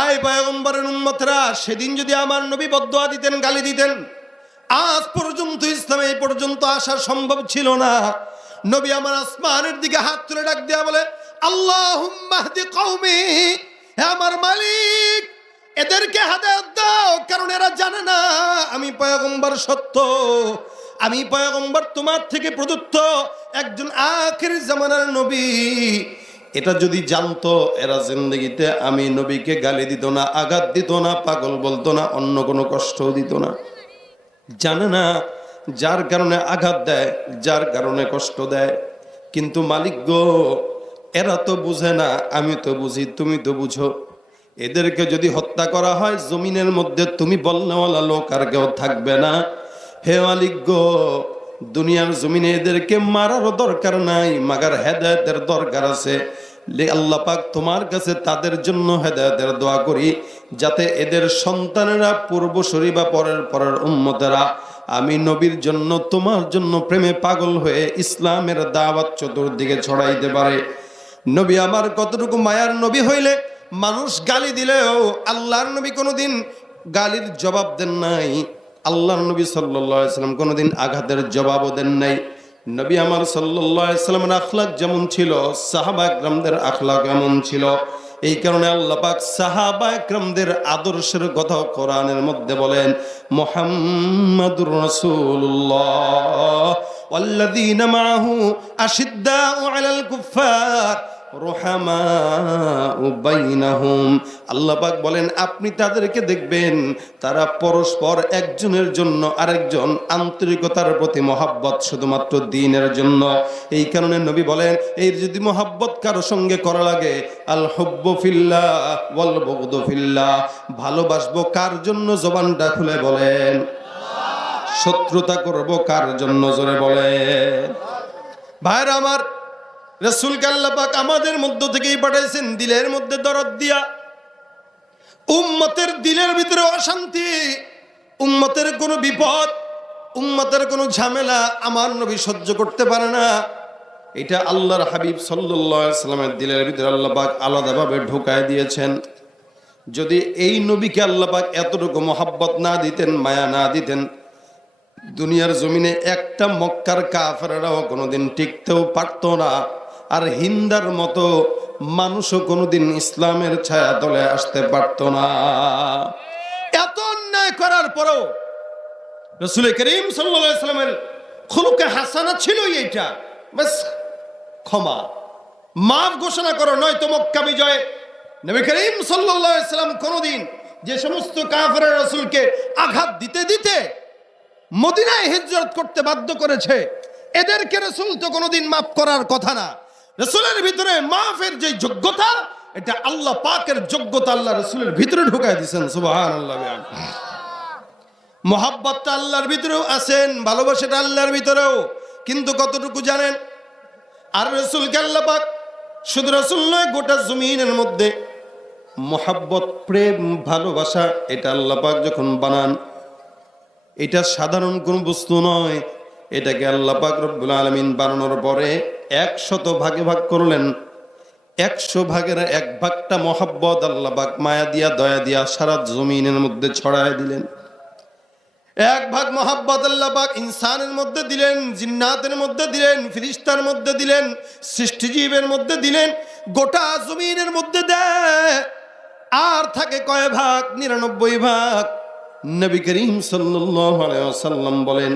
আয় পয়গম্বরের উম্মতরা, সেদিন যদি আমার নবী বদদুয়া দিতেন, গালি দিতেন, আজ পর্যন্ত ইসলামে এই পর্যন্ত আসা সম্ভব ছিল না। নবী আমার আসমানের দিকে হাত তুলে ডাক দেয়া বলে, আল্লাহুম্মা হদি কওমি, হে আমার মালিক এদেরকে হেদায়েত দাও, কারণ এরা জানে না আমি পয়গম্বর সত্য, আমি পয়গম্বর তোমার থেকে প্রদত্ত একজন আখির জামানার নবী। এটা যদি জানতো এরা জিন্দেগিতে আমি নবীকে গালি দিত না, আঘাত দিত না, পাগল বলতো না, অন্য কোনো কষ্টও দিত না। জানে না, যার কারণে আঘাত দেয়, যার কারণে কষ্ট দেয়। কিন্তু মালিক গো, এরা তো বুঝে না, আমি তো বুঝি, তুমি তো বুঝো। এদেরকে যদি হত্যা করা হয়, জমিনের মধ্যে তুমি বলনেওয়ালা লোক আর কেউ থাকবে না। হে মালিক গো, দুনিয়ার জমিনে এদেরকে মারারও দরকার নাই, মাগার হেদায়েতের দরকার আছে। আল্লাহ পাক তোমার কাছে তাদের জন্য হেদায়েতের দোয়া করি, যাতে এদের সন্তানেরা, পূর্বসূরি বা পরের উম্মতেরা আমি নবীর জন্য, তোমার জন্য প্রেমে পাগল হয়ে ইসলামের দাওয়াত চতুর্দিকে ছড়াইতে পারে। নবী আমার কতটুকু মায়ার নবী হইলে মানুষ গালি দিলেও আল্লাহর নবী কোনোদিন গালির জবাব দেন নাই। আল্লাহর নবী সাল্লাল্লাহু আলাইহি সাল্লাম কোনোদিন আঘাতের জবাবও দেন নাই। নবী আমার সাল্লাল্লাহু আলাইহি সাল্লামের আখলাক যেমন ছিল, সাহাবা ইকরামদের আখলাক এমন ছিল। এই কারণে আল্লাহ পাক সাহাবা ইকরামদের আদর্শের কথা কোরআনের মধ্যে বলেন, মুহাম্মাদুর রাসূলুল্লাহ ওয়াল্লাযীনা মাআহু আশিদ্দাউ আলাল কুফফার রুহামাউ বাইনাহুম। আল্লাহ পাক বলেন, আপনি তাদেরকে দেখবেন তারা পরস্পর একজনের জন্য আরেকজন আন্তরিকতার প্রতি মহাব্বত, শুধুমাত্র দ্বীনের জন্য। এই কারণে নবী বলেন, এই যদি মহাব্বত কারো সঙ্গে করা লাগে, আল হুব্বু ফিল্লাহ ওয়াল বুগদু ফিল্লাহ, ভালোবাসবো কার জন্য, জবানটা খুলে বলেন। শত্রুতা করব কার জন্য, জোরে বলেন। ভাইরা আমার, রাসূলকে আল্লাহ পাক আমাদের মধ্য থেকেই পাঠাইছেন দিলের মধ্যে দরদ দিয়া। উম্মতের দিলের ভিতরে অশান্তি, উম্মতের কোনো বিপদ, উম্মতের কোনো ঝামেলা আমার নবী সহ্য করতে পারে না। এটা আল্লাহর হাবিব সাল্লাল্লাহু আলাইহি সাল্লামের দিলের ভিতরে আল্লাহ পাক আলাদাভাবে ঢুকায় দিয়েছেন। যদি এই নবীকে আল্লাহ পাক এতটুকু মহাব্বত না দিতেন, মায়া না দিতেন, দুনিয়ার জমিনে একটা মক্কার কাফেররাও কোনোদিন টিকতেও পারতো না। আর হিন্দার মতো মানুষও কোনোদিন ইসলামের ছায়া তলে আসতে পারতো না। এত অন্যায় করার পরেও রাসূল করিম সাল্লাল্লাহু আলাইহি সাল্লামের খুলুকে হাসানা ছিল এইটা, বাস ক্ষমা মাফ ঘোষণা করো, নয়তো মক্কা বিজয় নবী করিম সাল্লাল্লাহু আলাইহি সাল্লাম কোনোদিন যে সমস্ত কাফেররা রাসূলকে আঘাত দিতে দিতে মদিনায় হিজরত করতে বাধ্য করেছে, এদেরকে রাসূল তো কোনোদিন মাফ করার কথা না। রাসূলের ভিতরে মাফের যে যোগ্যতা, এটা আল্লাহ পাকের যোগ্যতা আল্লাহ রাসূলের ভিতরে ঢুকায় দিয়েছেন। সুবহানাল্লাহ। মহাব্বতটা আল্লাহর ভিতরেও আছেন, ভালোবাসাটা আল্লাহর ভিতরেও, কিন্তু কতটুকু জানেন? আর রাসূলকে আল্লাহ পাক শুধু রাসূল নয়, গোটা জমিনের মধ্যে মহাব্বত, প্রেম, ভালোবাসা, এটা আল্লাহ পাক যখন বানান, এটা সাধারণ কোন বস্তু নয়। এটাকে আল্লাহ পাক রব্বুল আলামিন বানানোর পরে 100 ভাগে ভাগ করলেন। 100 ভাগের 1 ভাগটা মহাব্বত আল্লাহ পাক মায়া দিয়া, দয়া দিয়া সারা জমিনের মধ্যে ছড়ায় দিলেন। 1 ভাগ মহাব্বত আল্লাহ পাক ইনসানের মধ্যে দিলেন, জিন্নাতের মধ্যে দিলেন, ফেরেশতার মধ্যে দিলেন, সৃষ্টিজীবের মধ্যে দিলেন, গোটা জমিনের মধ্যে দেয়। আর থাকে কয় ভাগ? 99 ভাগ। নবী করিম সাল্লাল্লাহু আলাইহি ওয়াসাল্লাম বলেন,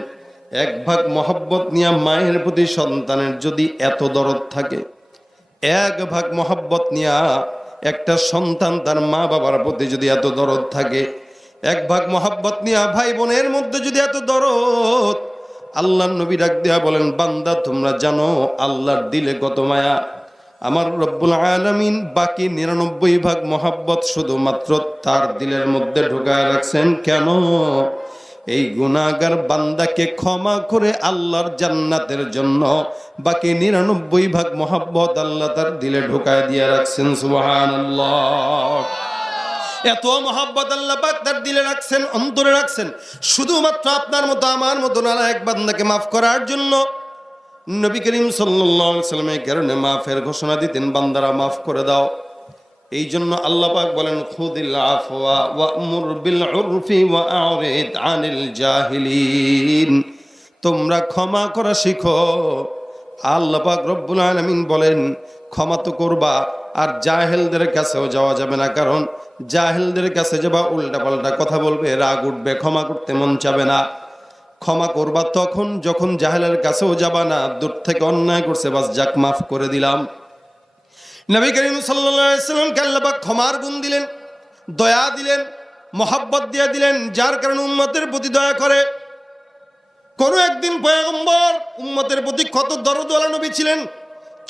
1 ভাগ মহব্বত নিয়ে মায়ের প্রতি সন্তানের যদি এত দরদ থাকে, 1 ভাগ মহব্বত নিয়ে একটা সন্তান তার মা বাবার প্রতি যদি এত দরদ থাকে, 1 ভাগ মহব্বত নিয়ে ভাই বোনের মধ্যে যদি এত দরদ, আল্লাহর নবী ডাক দিয়া বলেন, বান্দা তোমরা জানো আল্লাহর দিলে কত মায়া। আমার রব্বুল আলামিন বাকি 99 ভাগ মহাব্বত শুধুমাত্র তার দিলের মধ্যে ঢুকায় রাখছেন। কেন? এই গুনাহগার বান্দাকে ক্ষমা করে আল্লাহর জান্নাতের জন্য বাকি 99 ভাগ মহাব্বত আল্লাহ তার দিলে ঢুকায় দিয়ে রাখছেন। সুবহানাল্লাহ। এত মহাব্বত আল্লাহ পাক তার দিলে রাখছেন, অন্তরে রাখছেন, শুধুমাত্র আপনার মতো আমার মতো না এক বান্দাকে মাফ করার জন্য। নবী করিম সাল্লাল্লাহু আলাইহি ওয়াসাল্লাম এই কারণে মাফের ঘোষণা দিতেন, বান্দারা মাফ করে দাও। এই জন্য আল্লাহ পাক বলেন খুদিল আফওয়া ওয়া'মুর বিল উরফি ওয়া আ'রিদ আনিল জাহিলিন, তোমরা ক্ষমা করা শিখো। আল্লাহ পাক রব্বুল আলামিন বলেন ক্ষমা তো করবা, আর জাহেলদের কাছেও যাওয়া যাবে না, কারণ জাহেলদের কাছে যাবা উল্টাপাল্টা কথা বলবে, রাগ উঠবে, ক্ষমা করতে মন চাবে না। ক্ষমা করবা তখন যখন জাহেলের কাছেও যাবা না, দূর থেকে অন্যায় করছে, বাস যাক মাফ করে দিলাম। নবী করিম সাল্লাল্লাহু আলাইহি সাল্লামকে আল্লাহ পাক ক্ষমার গুণ দিলেন, দয়া দিলেন, মহব্বত দিয়ে দিলেন, যার কারণে উম্মতের প্রতি দয়া করে। কোন একদিন পয়গম্বর উম্মতের প্রতি কত দরদওয়ালা নবী ছিলেন,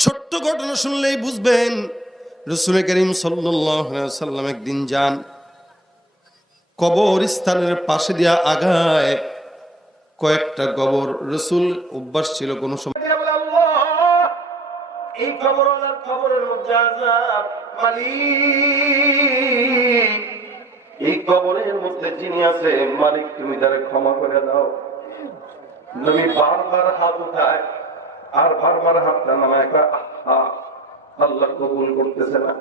ছোট্ট ঘটনা শুনলেই বুঝবেন। রাসূল করিম সাল্লাল্লাহু আলাইহি সাল্লাম একদিন যান, কবরস্থানের পাশে দিয়া আগায় কয়েকটা কবর। রাসূল অভ্যাস ছিল কোন সময় এই কবরওয়ালার কবরের মধ্যে আযাব, মালিক এই কবরের মধ্যে যিনি আছে, মালিক তুমি তারে ক্ষমা করে দাও। নবী বারবার হাত উঠায় আর বারবার হাতটা নামায়, আল্লাহ কবুল করতেছে না।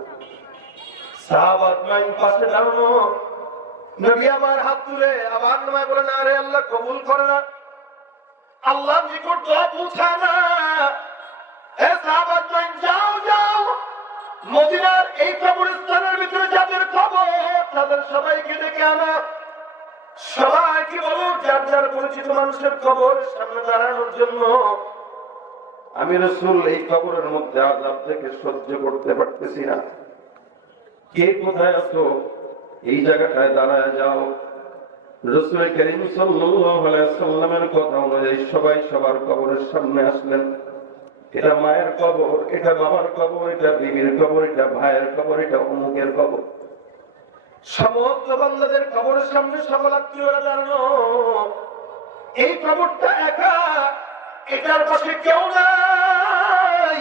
সাহাবাত মাইন পাশে দাঁড়ানো, নবী আমার হাত তুলে আবার নামায়, বলে না রে আল্লাহ কবুল করে না, আল্লাহ নিকট দোয়া পৌঁছায় না। হে সাহাবাত মাইন যাও যাও, মদিনার এই কবরস্থানের ভিতরে যাদের কবর তাদের সবাইকে ডেকে আনো, সবাইকে বলো যার যার পরিচিত মানুষের কবর সামনে দাঁড়ানোর জন্য। আমি রাসূল এই কবরের মধ্যে আযাব থেকে সহ্য করতে পারতেছি না, কে কোথায় আছো এই জায়গাটায় দাঁড়ায় যাও। রাসূল করিম সাল্লাল্লাহু আলাইহি সাল্লামের কথা অনুযায়ী সবাই সবার কবরের সামনে আসলেন। এটা মায়ের কবর, এটা বাবার কবর, এটা বিবির কবর, এটা ভাইয়ের কবর, এটা অমুকের কবর। সমস্ত বান্দাদের কবরের সামনে সকল আত্মীয়রা দাঁড়ানো। এই কবরটা একা, এটার পাশে কেউ নাই।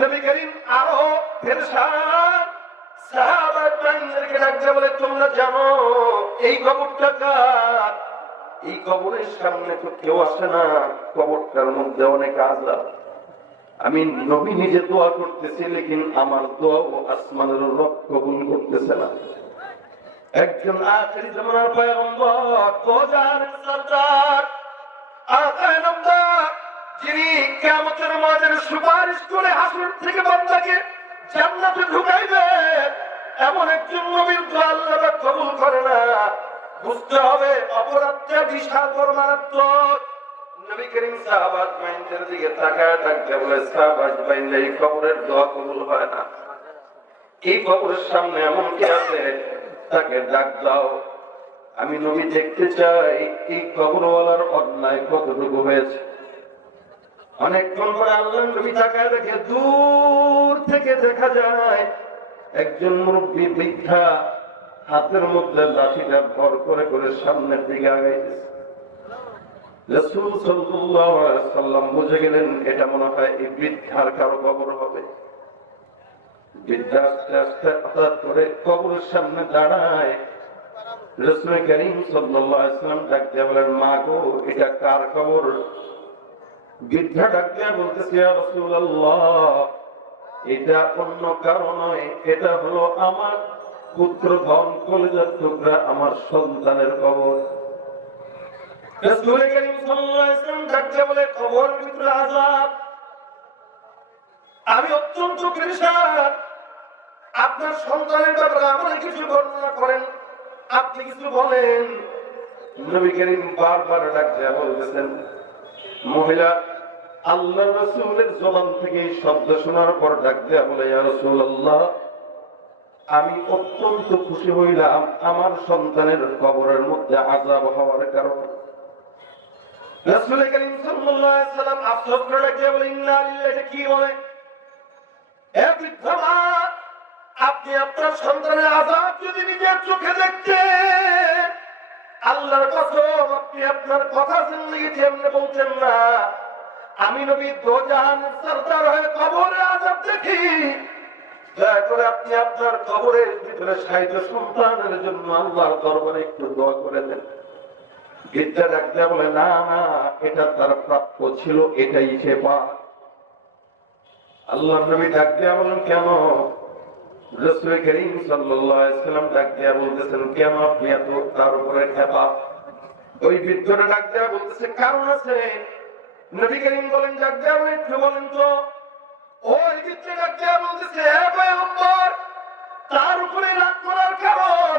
নবী করিম আরো ফেরেশতান সাহাবাদেরকে ডাকতে বলে, তোমরা জানো এই কবরটা কার? এই কবরের সামনে তো কেউ আসে না, কবরটার মধ্যে অনেক আযাব। আমি নবী নিজে দোয়া করতেছি, লেকিন আমার দোয়া ও আসমানের রব কবুল করতেছে না। একজন আখিরি জামানার পয়গম্বর, দোজাহানের সরদার, আকায়ে নামদার, যিনি কিয়ামতের মাঠে সুপারিশ করে হাসর থেকে বান্দাকে জান্নাতে ঢুকাইবেন, এমন একজন নবীর দোয়া আল্লাহ কবুল করে না। বুঝতে হবে অপরাধটা বিশাল বড় মারাত্মক। নবী করিম সাহাবাত বাইনদের দিকে তাকায় ডাকতে বলে, সাহাবাত বাইনরা এই কবরের দোয়া কবুল হয় না, এই কবরের সামনে এমন কে আছে তাকে ডাক দাও। আমি নবী দেখতে চাই এই কবরওয়ালার অন্যায় কতটুকু হয়েছে। অনেকক্ষণ পরে আল্লাহ নবী তাকায় দেখে, দূর থেকে দেখা যায় একজন মুরব্বী বৃদ্ধা হাতের মধ্যে লাঠিটা ভর করে করে সামনের দিকে আগাইতেছে। রাসূল সাল্লাল্লাহু আলাইহি সাল্লাম বুঝে গেলেন এটা মনে হয় এই বৃদ্ধার কারো কবর হবে। বৃদ্ধা আস্তে আস্তে হঠাৎ করে কবরের সামনে দাঁড়ায়। রাসূল করিম সাল্লাল্লাহু আলাইহি সাল্লাম ডাক দিয়ে বলেন, মা গো এটা কার কবর? বৃদ্ধা ডাক দিয়ে বলতেছে, ইয়া রাসূলুল্লাহ এটা অন্য কারো নয়, এটা হলো আমার পুত্র ধন কলিজার টুকরা আমার সন্তানের কবর। রাসূল করিম সাল্লাল্লাহু আলাইহি ওয়াসাল্লাম ডাকতে বলে, কবরের ভিতরে আযাব, আমি অত্যন্ত পেরেশান, আপনার সন্তানের ব্যাপারে আমাকে কিছু বর্ণনা করেন, আপনি কিছু বলেন। নবী করিম বারবার ডাকতে বলতেছেন, মহিলা আল্লাহ রাসূলের জবান থেকে শব্দ শোনার পর ডাকতে বলে, ইয়া রাসূলুল্লাহ আমি অত্যন্ত খুশি হইলাম আমার সন্তানের কবরের মধ্যে আযাব হওয়ার কারণে। রাসূল করিম সাল্লাল্লাহু আলাইহি ওয়াসাল্লাম আফসোস করে ডাকতে বলে, ইন্না লিল্লাহি, এটা কি বলে? হে বৃদ্ধা মা, আপনি আপনার সন্তানের আযাব যদি নিজের চোখে দেখতেন, আল্লাহর কসম আপনি আপনার কথা জিন্দেগিতে এমনি বলতেন না। আমি নবী দোজাহানের সরদার হয়ে কবরে আযাব দেখি, দয়া করে আপনি আপনার কবরের ভিতরে শায়িত সন্তানের জন্য আল্লাহর দরবারে একটু দোয়া করে দেন। বৃদ্ধা ডাকতে বলে, না না এটা তার প্রাপ্য ছিল, এটাই সে পায়। আল্লাহর নবী ডাক দিয়া বলেন, কেন? রাসূল করিম সাল্লাল্লাহু আলাইহি ওয়াসাল্লাম ডাক দিয়া বলতেছেন, কেন আপনি এত তার উপরে খেপা? ওই বৃদ্ধরা ডাক দিয়া বলতেছে, কারণ আছে। নবী করিম বলেন, ডাক দিয়া একটু বলেন তো। ওই বৃদ্ধ ডাক দিয়া বলতেছে, হে পয়গম্বর, তার উপরে রাগ করার কারণ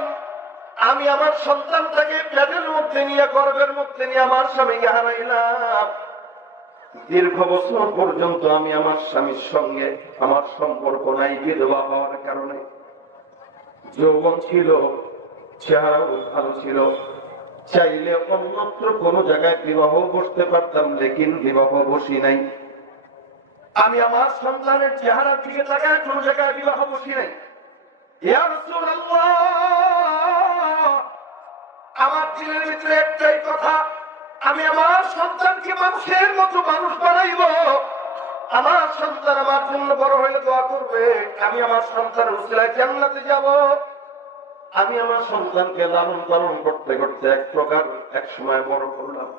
আমি আমার সন্তানটাকে পেটের মধ্যে নিয়ে, গর্ভের মধ্যে নিয়ে আমার স্বামীকে হারাইলাম। দীর্ঘ বছর পর্যন্ত আমি আমার স্বামীর সঙ্গে আমার সম্পর্ক নাই, বিধবা হওয়ার কারণে। যৌবন ছিল, চেহারাও ভালো ছিল, চাইলে অন্যত্র কোন জায়গায় বিবাহ বসতে পারতাম, লেকিন বিবাহ বসি নাই। আমি আমার সন্তানের চেহারার দিকে তাকায় কোন জায়গায় বিবাহ বসি নাই। ইয়া রাসূলুল্লাহ, আমার দিলের ভিতরে একটাই কথা, আমি আমার সন্তানকে মানুষের মতো মানুষ বানাইব। আমার সন্তান আমার জন্য বড় হইলে দোয়া করবে, আমি আমার সন্তানের উসিলায় জান্নাতে যাব। আমি আমার সন্তানকে লালন পালন করতে করতে এক প্রকার এক সময় বড় করলাম।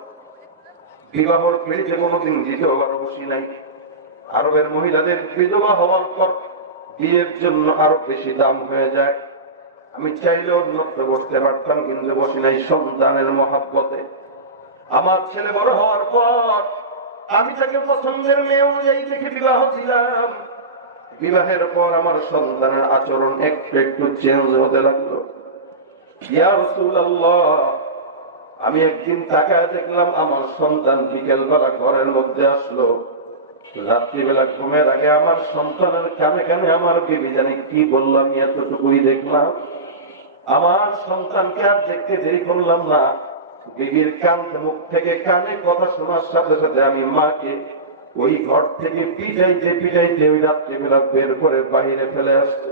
বিবাহর পিড়িতে কোনোদিন দ্বিতীয়বার বসি নাই। আরবের মহিলাদের বিধবা হওয়ার পর বিয়ের জন্য আরো বেশি দাম হয়ে যায়। আমি চাইলে অন্যত্র বসতে পারতাম, কিন্তু বসি নাই সন্তানের মহাব্বতে। আমার ছেলে বড় হওয়ার পর আমি তাকে পছন্দের মেয়ে অনুযায়ী দেখে বিবাহ দিলাম। বিবাহের পর আমার সন্তানের আচরণ একটু একটু চেঞ্জ হতে লাগলো। ইয়া রাসূলুল্লাহ, আমি একদিন তাকায় দেখলাম আমার সন্তান বিকেল বেলা ঘরের মধ্যে আসলো। রাত্রিবেলা ঘুমের আগে আমার সন্তানের কানে কানে আমার বিবি জানি কি বললাম, এতটুকুই দেখলাম। আমার সন্তানকে আর দেখতে দেরি করলাম না। বিবির কান মুখ থেকে কানে কথা শোনার সাথে সাথে আমি মাকে ওই ঘর থেকে পিটাইতে পিটাইতে ওই রাত্রিবেলা বের করে বাহিরে ফেলে আসছে।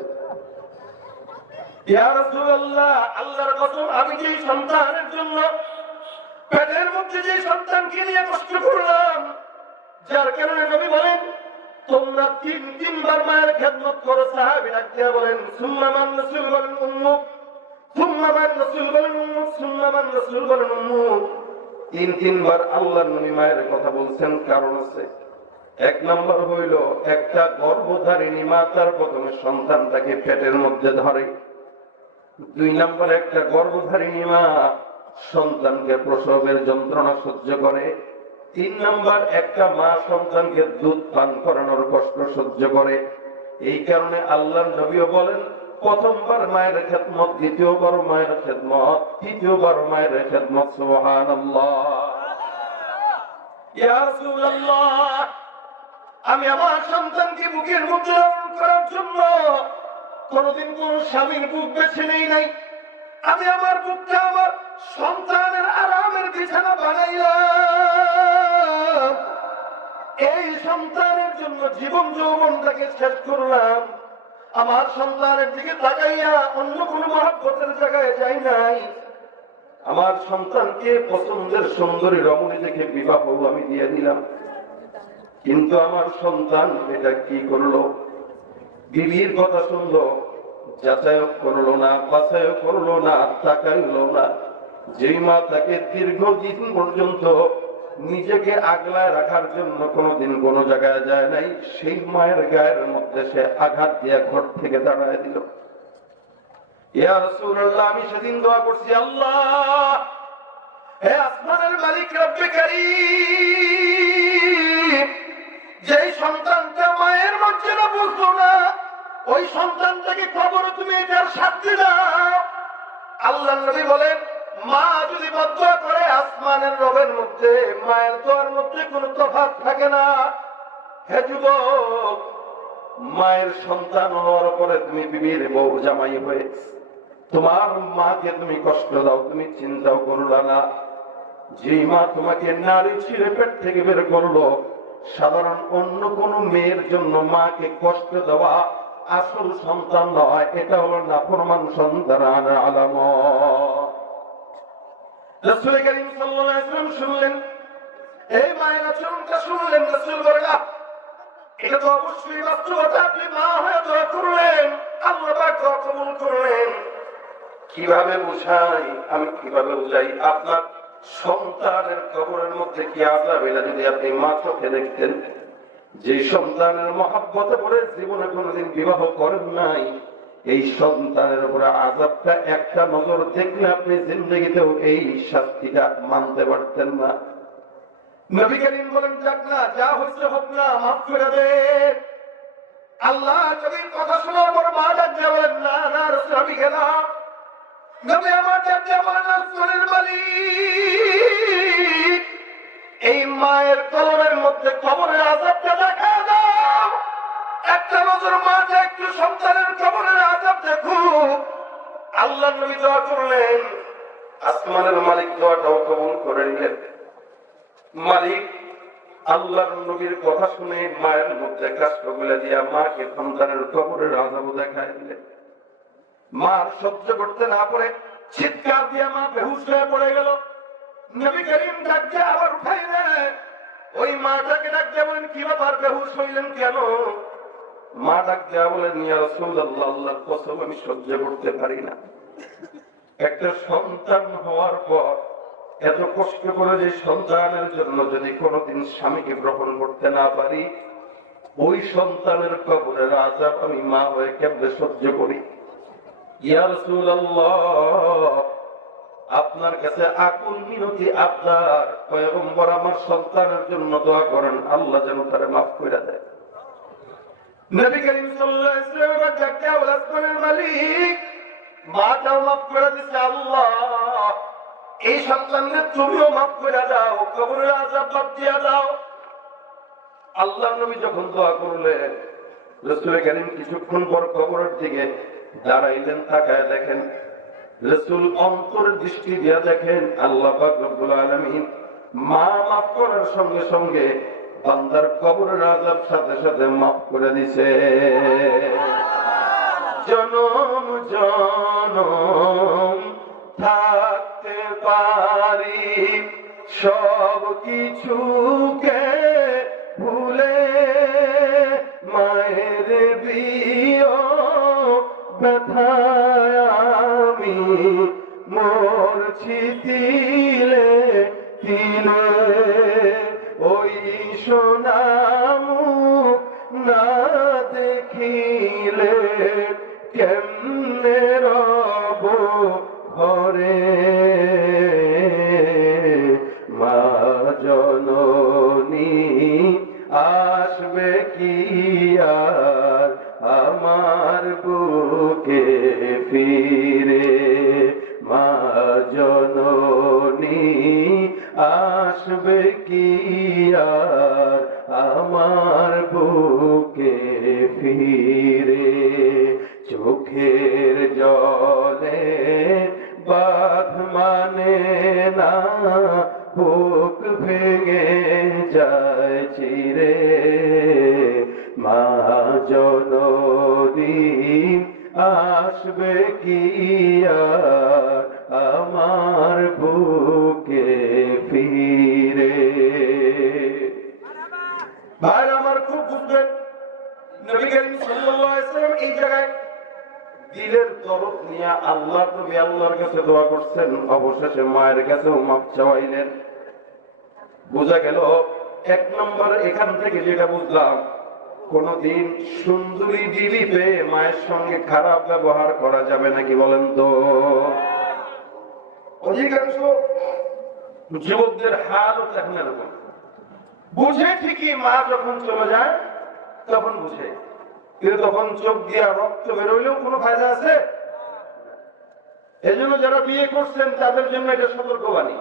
ইয়া রাসূলুল্লাহ, আল্লাহর কসম, আমি যে সন্তানের জন্য পেটের মধ্যে যে সন্তানকে নিয়ে কষ্ট করলাম, যার কারণে নবী বলেন, তোমরা তিনবার মায়ের খেদমত করো। সাহাবী ডাক দিয়া বলেন, সুম্মা মান? রাসূল বলেন, উম্মুক। সুম্মা মান? রাসূল বলেন, উম্মুক। সুম্মা মান? রাসূল বলেন, উম্মুক। তিনবার আল্লাহর নবী মায়ের কথা বলছেন, কারণ আছে। এক নম্বর হইল, একটা গর্ভধারিণী মা তার প্রথমে সন্তানটাকে পেটের মধ্যে ধরে। 2 নম্বর, একটা গর্ভধারিণী মা সন্তানকে প্রসবের যন্ত্রণা সহ্য করে। 3 নম্বর, একটা মা সন্তানকে দুধ পান করানোর কষ্ট সহ্য করে। এই কারণে আল্লাহর নবীও বলেন, প্রথমবার মায়ের খেদমত, দ্বিতীয়বার মায়ের খেদমত, তৃতীয়বার মায়ের খেদমত। সুবহানাল্লাহ। ইয়া রাসূলুল্লাহ, আমি আমার সন্তানকে বুকের মধ্যে লালন করার জন্য কোনদিন কোন স্বামীর বুক বেছে নেই নাই। আমি আমার বুকটা আমার সন্তানের আরামের বিছানা বানাইলাম। এই সন্তানের জন্য জীবন যৌবনটাকে শেষ করলাম। আমার সন্তানের দিকে তাকাইয়া অন্য কোন মহব্বতের জায়গায় যাই নাই। আমার সন্তানকে পছন্দের সুন্দরী রমণী দেখে বিবাহ আমি দিয়ে দিলাম। কিন্তু আমার সন্তান এটা কি করলো? বিবির কথা শুনলো, যাচাই করলো না, বাছাই করলো না, তাকাইলো না। যেই মা তাকে দীর্ঘদিন পর্যন্ত নিজেকে আগলায় রাখার জন্য কোনোদিন কোনো জায়গায় যায় নাই, সেই মায়ের গায়ের মধ্যে সে আঘাত দিয়ে ঘর থেকে দাঁড়ায় দিল। ইয়া রাসূলুল্লাহ, আমি সেদিন দোয়া করছি, আল্লাহ, হে আসমানের মালিক রব্বে কারীম, যেই সন্তানটা মায়ের মর্যাদা বুঝলো না, ওই সন্তানটাকে কবরে তুমি এটার শাস্তি দাও। আল্লাহর নবী বলেন, মা যদি বদদুয়া করে, আসমানের রবের মধ্যে মায়ের দোয়ার মধ্যে কোনো তফাৎ থাকে না। হে যুবক, মায়ের সন্তান হওয়ার পরে তুমি বিবির বউ জামাই হয়ে তোমার মাকে তুমি কষ্ট দাও, তুমি চিন্তাও করলা না। যে মা তোমাকে নারী ছিঁড়ে পেট থেকে বের করলো, সাধারণ অন্য কোন মেয়ের জন্য মাকে কষ্ট দেওয়া আসল সন্তান নয়, এটা হলো নাফরমান সন্তান আলামত। রাসূল করিম সাল্লাল্লাহু আলাইহি ওয়াসাল্লাম শুনলেন, এই মায়ের আচরণটা শুনলেন। রাসূল বললেন, এটা তো অবশ্যই বাস্তবতা। আপনি মা হয়ে দোয়া করলেন, আল্লাহ পাক দোয়া কবুল করলেন। কিভাবে বুঝাই, আমি কিভাবে বুঝাই? আপনার সন্তানের কবরের মধ্যে কি আযাব, এটা যদি আপনি মা চোখে দেখতেন। যে সন্তানের মহাব্বতে পড়ে জীবনে কোনোদিন বিবাহ করেন নাই, এই সন্তানের উপরে আযাবটা একটা নজর দেখলে আপনি জিন্দেগিতেও এই শাস্তিটা মানতে পারতেন না। নবী করিম বলেন, যাক না, যা হচ্ছে হোক না, মাফ করে দে। আল্লাহ নবীর কথা শোনার পর মা ডাক দিয়ে বলেন, না না রাসূল, আমি গেলাম। নবী আমার ডাক দিয়ে বলেন, আসমানের মালিক, এই মায়ের কবরের মধ্যে কবরের আযাবটা দেখা দাও। একটা নজর মাকে একটু সন্তানের কবরের আযাব দেখুক। আল্লাহ নবী দোয়া করলেন, আসমানের মালিক দোয়াটাও কবুল করে নিলেন। মালিক আল্লাহর নবীর কথা শুনে মায়ের মধ্যে কাষ্ঠগুলো দিয়া মাকে সন্তানের কবরের আযাব দেখায় দিলেন। মা সহ্য করতে না পারে চিৎকার দিয়া মা বেহুশ হয়ে পড়ে গেল। নবী করিম ডাক দিয়ে আবার উঠাইলেন। ওই মাটাকে ডাক দিয়ে বলেন, কি ব্যাপার, বেহুশ হইলেন কেন? মা ডাক দিয়ে বলেন, ইয়া রাসূলুল্লাহ, আল্লাহর কসম, আমি সহ্য করতে পারি না। একটা সন্তান হওয়ার পর এত কষ্ট করে যে সন্তানের জন্য যদি কোনোদিন স্বামীকে গ্রহণ করতে না পারি, ওই সন্তানের কবরের আযাব আমি মা হয়ে কেমনে সহ্য করি? ইয়া রাসূলুল্লাহ, আপনার কাছে আকুল মিনতি আবদার, পয়গম্বর আমার সন্তানের জন্য দোয়া করেন, আল্লাহ যেন তারে মাফ করে দেয়। নবী করিম সাল্লাল্লাহু আলাইহি ওয়াসাল্লাম ডাকতে বলেন, আসমানের মালিক, মাটাও মাফ করে দিচ্ছে, আল্লাহ এই সন্তানকে তুমিও মাফ করে দাও, কবরের আযাব বাদ দিয়ে দাও। আল্লাহর নবী যখন দোয়া করলেন, রাসূল করিম কিছুক্ষণ পর কবরের দিকে দাঁড়াইলেন, তাকায় দেখেন রাসূল অন্তরের দৃষ্টি দিয়ে দেখেন আল্লাহ পাক রব্বুল আলামিন মা মাফ করার সঙ্গে সঙ্গে বান্দার কবরের আযাব সাথে সাথে মাফ করে দিছে। জনম জনম থাকতে পারি সব কিছুকে ভুলে, মায়ের বিয়োগ ব্যথায় আমি মরছি তিলে তিলে, ওই সোনামুখ না দেখিলে কেমনে রব ঘরে, মা জননী আসবে কি আর আমার বুকে ফিরে, মা জননী আসবে কি আর আমার বুকে ফিরে, চোখের জলে বাঁধ মানে না, বুক ভেঙে যায় চিরে, মা জননী আসবে কি আর আমার বুকে ফিরে। ভাই আমার খুব বুঝবেন, নবী করিম সাল্লাল্লাহু আলাইহি ওয়াসাল্লাম এই জায়গায় দিলের দরদ নিয়ে আল্লাহর নবী আল্লাহর কাছে দোয়া করছেন, অবশেষে মায়ের কাছেও মাফ চাইলেন। বোঝা গেল এক নম্বর এখান থেকে যেটা বুঝলাম, কোনদিন সুন্দরী বিবি পেয়ে মায়ের সঙ্গে খারাপ ব্যবহার করা যাবে নাকি বলেন তো? অধিকাংশ যুবকদের হালও এখন এরকম, বুঝে ঠিকই, মা যখন চলে যায় তখন বুঝে, কিন্তু তখন চোখ দিয়ে রক্ত বেরোইলেও কোনো ফায়দা আছে? এই জন্য যারা বিয়ে করছেন তাদের জন্য এটা সতর্কবাণী।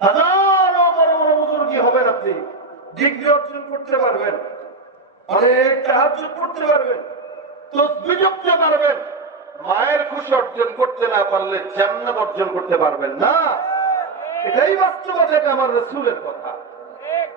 হাজারো বড় বড় বুজুর্গি হবেন, আপনি ডিগ্রি অর্জন করতে পারবেন, অনেক তাহাজ্জুদ করতে পারবেন, তাসবিহ জপতে পারবেন, মায়ের খুশি অর্জন করতে না পারলে জান্নাত অর্জন করতে পারবেন না। এটাই বাস্তবতা, এটা আমার রাসূলের কথা।